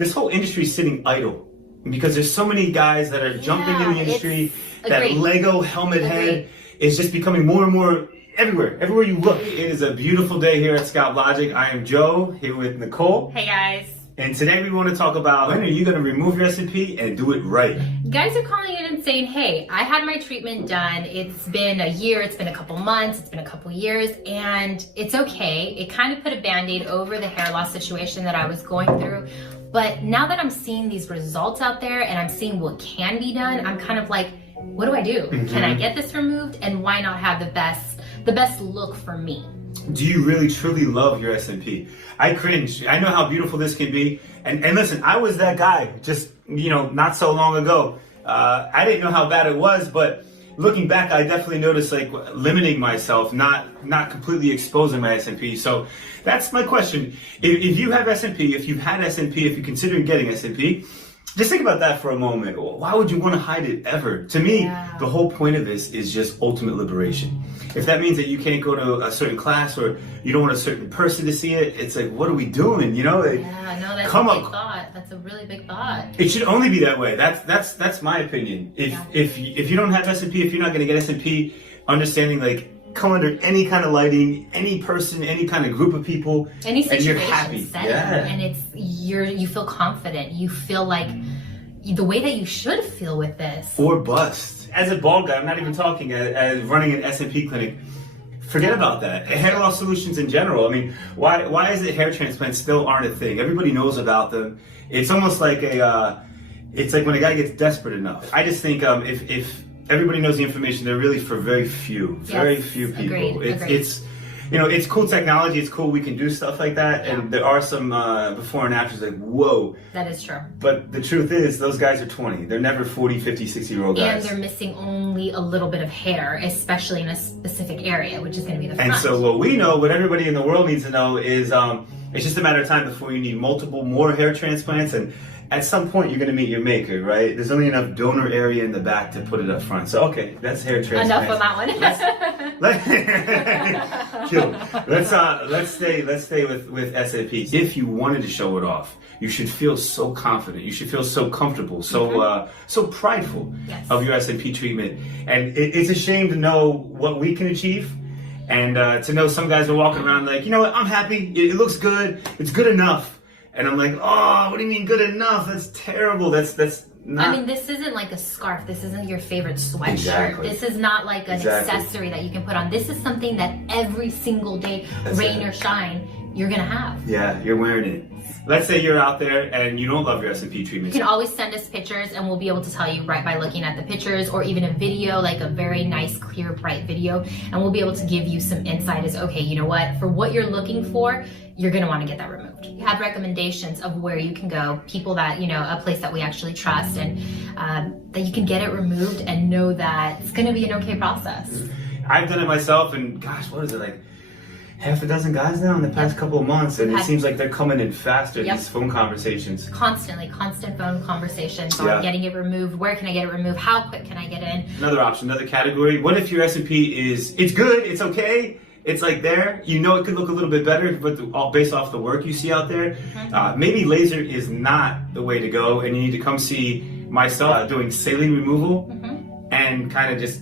this whole industry is sitting idle because there's so many guys that are jumping in the industry. That Lego helmet head is just becoming more and more everywhere you look. It is a beautiful day here at Scalp Logic. I am Joe, here with Nicole. Hey guys. And today we want to talk about when are you going to remove your S&P and do it right. Guys are calling in and saying, hey, I had my treatment done. It's been a year, it's been a couple months, it's been a couple years, and it's okay. It kind of put a Band-Aid over the hair loss situation that I was going through. But now that I'm seeing these results out there and I'm seeing what can be done, I'm kind of like, what do I do? Can I get this removed? And why not have the best look for me? Do you really truly love your S&P? I cringe. I know how beautiful this can be. And listen, I was that guy just, not so long ago. I didn't know how bad it was, but looking back, I definitely noticed like limiting myself, not completely exposing my S&P. So that's my question. If you have S&P, if you've had S&P, if you're considering getting S&P, just think about that for a moment. Why would you want to hide it ever? To me, the whole point of this is just ultimate liberation. If that means that you can't go to a certain class or you don't want a certain person to see it, it's like, what are we doing? Yeah, no, that's a big thought. That's a really big thought. It should only be that way. That's my opinion. If you don't have S&P, if you're not going to get S&P, understanding like come under any kind of lighting, any person, any kind of group of people, any situation, and you're happy. Setting, and you feel confident. You feel like the way that you should feel with this. Or bust. As a bald guy, I'm not even talking as running an S&P clinic. Forget about that. Hair loss solutions in general. I mean, why is it hair transplants still aren't a thing? Everybody knows about them. It's almost like it's like when a guy gets desperate enough. I just think if everybody knows the information, they're really for very few people. Agreed. It's cool technology. It's cool we can do stuff like that, and there are some before and afters like, whoa. That is true. But the truth is, those guys are 20. They're never 40, 50, 60-year-old guys. And they're missing only a little bit of hair, especially in a specific area, which is going to be the front. And so what we know, what everybody in the world needs to know is it's just a matter of time before you need more hair transplants, and at some point, you're going to meet your maker, right? There's only enough donor area in the back to put it up front. So, okay, that's hair transplant. Enough on that one. Let's stay with SAP. If you wanted to show it off, you should feel so confident. You should feel so comfortable, so prideful of your SAP treatment. And it's a shame to know what we can achieve. And to know some guys are walking around like, you know what, I'm happy. It looks good. It's good enough. And I'm like, oh, what do you mean good enough? That's terrible. That's not. I mean, this isn't like a scarf. This isn't your favorite sweatshirt. Exactly. This is not like an accessory that you can put on. This is something that every single day, rain or shine, you're going to have. Yeah, you're wearing it. Let's say you're out there and you don't love your S&P treatment. You can always send us pictures and we'll be able to tell you right by looking at the pictures, or even a video, like a very nice, clear, bright video. And we'll be able to give you some insight as, okay, you know what? For what you're looking for, you're going to want to get that removed. We have recommendations of where you can go, people that, a place that we actually trust, and that you can get it removed and know that it's going to be an okay process. I've done it myself, and gosh, what is it, like half a dozen guys now in the past couple of months, and it seems like they're coming in faster, these phone conversations. Constant phone conversations on getting it removed. Where can I get it removed? How quick can I get in? Another option, another category. What if your S&P it's good, it's okay, it's like there, it could look a little bit better, but all based off the work you see out there, maybe laser is not the way to go, and you need to come see myself doing saline removal and kind of just,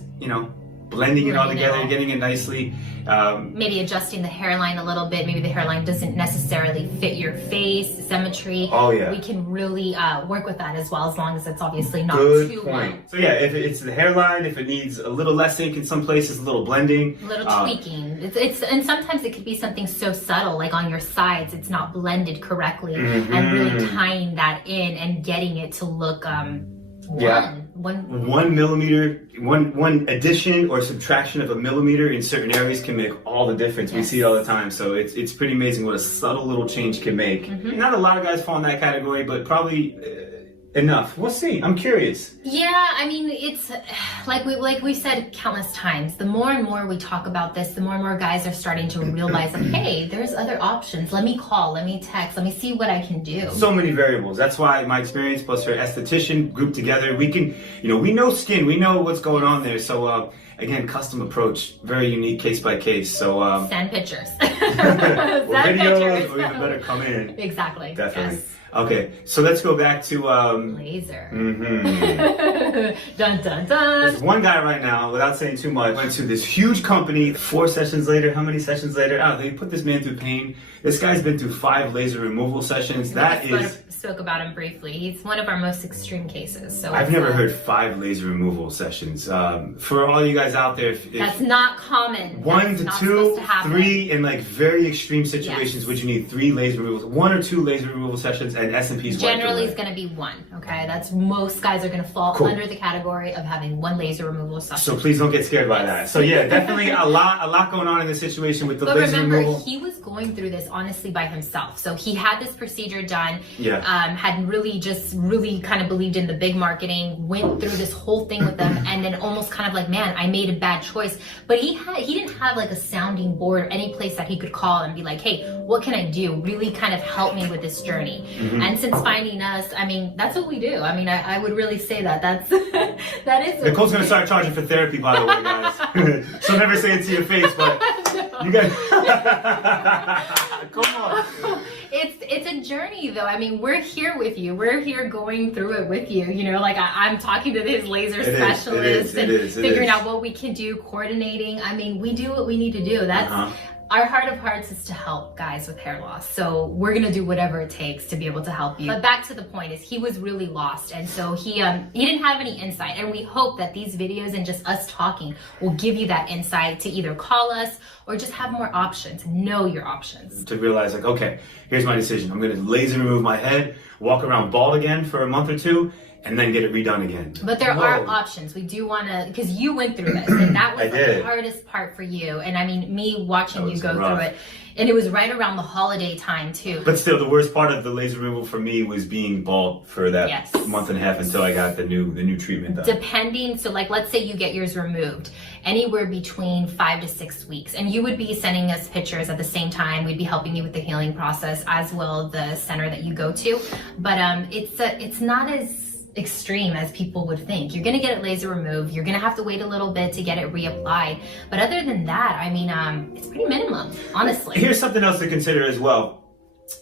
blending it all together, getting it nicely. Maybe adjusting the hairline a little bit. Maybe the hairline doesn't necessarily fit your face, symmetry. Oh, yeah. We can really work with that as well, as long as it's obviously not too long. So yeah, if it's the hairline, if it needs a little less ink in some places, a little blending. A little tweaking. And sometimes it could be something so subtle, like on your sides, it's not blended correctly, and really tying that in and getting it to look one millimeter, one addition or subtraction of a millimeter in certain areas can make all the difference. We see it all the time. So it's pretty amazing what a subtle little change can make. Not a lot of guys fall in that category, but probably enough. We'll see. I'm curious. Yeah, I mean, it's like we've said countless times. The more and more we talk about this, the more and more guys are starting to realize that, hey, there's other options. Let me call, let me text, let me see what I can do. So many variables. That's why my experience plus her esthetician grouped together, we can, we know skin, we know what's going on there. So again, custom approach, very unique case by case. So send pictures. Or videos, or even better, come in. Exactly. Definitely. Yes. Okay, so let's go back to laser. Mm-hmm. Dun dun dun. There's one guy right now, without saying too much, went to this huge company. 4 sessions later, how many sessions later? Oh, they put this man through pain. This guy's been through 5 laser removal sessions. Spoke about him briefly. He's one of our most extreme cases. So I've never heard 5 laser removal sessions. For all you guys out there, if that's not common. 1 to 2, 3 in like very extreme situations, would you need 3 laser removals? 1 or 2 laser removal sessions, and S&P's generally is going to be 1. Okay, that's most guys are going to fall under the category of having 1 laser removal session. So please don't get scared by that. So yeah, definitely a lot going on in this situation with the laser removal. But remember, he was going through this honestly by himself. So he had this procedure done. Yeah. Had really kind of believed in the big marketing, went through this whole thing with them, and then almost kind of like, man, I made a bad choice. But he didn't have like a sounding board or any place that he could call and be like, hey, what can I do? Really kind of help me with this journey. Mm-hmm. And since finding us, I mean, that's what we do. I mean, I would really say that that is. Nicole's gonna start charging for therapy, by the way, guys. So never say it to your face, but you guys. Come on. It's a journey though. I mean, we're here with you. We're here going through it with you. You know, like I'm talking to his laser specialist and figuring out what we can do, coordinating. I mean, we do what we need to do. That's our heart of hearts is to help guys with hair loss. So we're gonna do whatever it takes to be able to help you. But back to the point is he was really lost, and so he didn't have any insight. And we hope that these videos and just us talking will give you that insight to either call us or just have more options. Know your options. To realize like, okay, here's my decision. I'm gonna laser remove my head, walk around bald again for a month or 2, and then get it redone again. But there are options. We do want to, because you went through this, and that was the hardest part for you. And I mean, me watching you go through it, and it was right around the holiday time too. But still, the worst part of the laser removal for me was being bald for that month and a half until I got the new treatment done. Depending, so like let's say you get yours removed, anywhere between 5 to 6 weeks, and you would be sending us pictures at the same time. We'd be helping you with the healing process as well, the center that you go to. But it's not as extreme as people would think. You're gonna get it laser removed. You're gonna have to wait a little bit to get it reapplied. But other than that, I mean, it's pretty minimum, honestly. Here's something else to consider as well.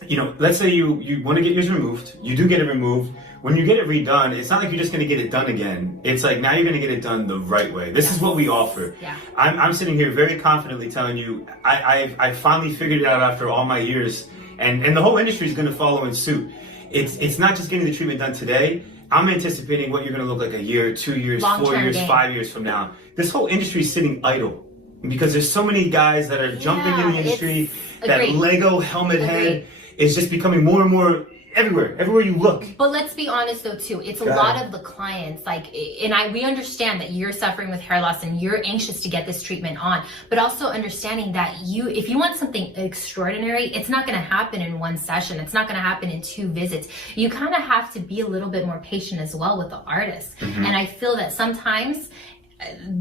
You know, let's say you want to get yours removed. You do get it removed. When you get it redone, it's not like you're just gonna get it done again. It's like now you're gonna get it done the right way. This is what we offer. Yeah. I'm sitting here very confidently telling you, I finally figured it out after all my years, and the whole industry is gonna follow in suit. It's not just getting the treatment done today. I'm anticipating what you're going to look like a year, 2 years, 4 years, 5 years from now. This whole industry is sitting idle because there's so many guys that are jumping in the industry. That Lego helmet head is just becoming more and more everywhere you look. But let's be honest though too, it's a lot of the clients, like, and we understand that you're suffering with hair loss and you're anxious to get this treatment on, but also understanding that if you want something extraordinary, it's not going to happen in 1 session. It's not going to happen in 2 visits. You kind of have to be a little bit more patient as well with the artist. And I feel that sometimes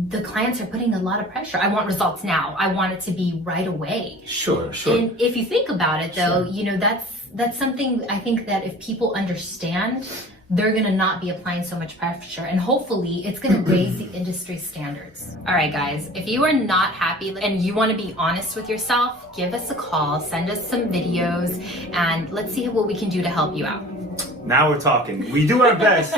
the clients are putting a lot of pressure. I want results now. I want it to be right away. Sure. And if you think about it though, you know, that's something I think that if people understand, they're gonna not be applying so much pressure, and hopefully it's gonna raise the industry standards. All right guys, if you are not happy and you wanna be honest with yourself, give us a call, send us some videos, and let's see what we can do to help you out. Now we're talking. We do our best.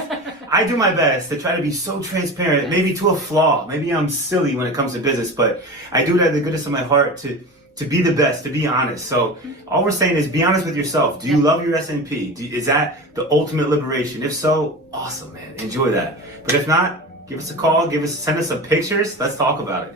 I do my best to try to be so transparent, maybe to a flaw. Maybe I'm silly when it comes to business, but I do it out of the goodness of my heart to be the best, to be honest. So all we're saying is be honest with yourself. Do you love your S&P? Is that the ultimate liberation? If so, awesome, man. Enjoy that. But if not, give us a call, send us some pictures. Let's talk about it.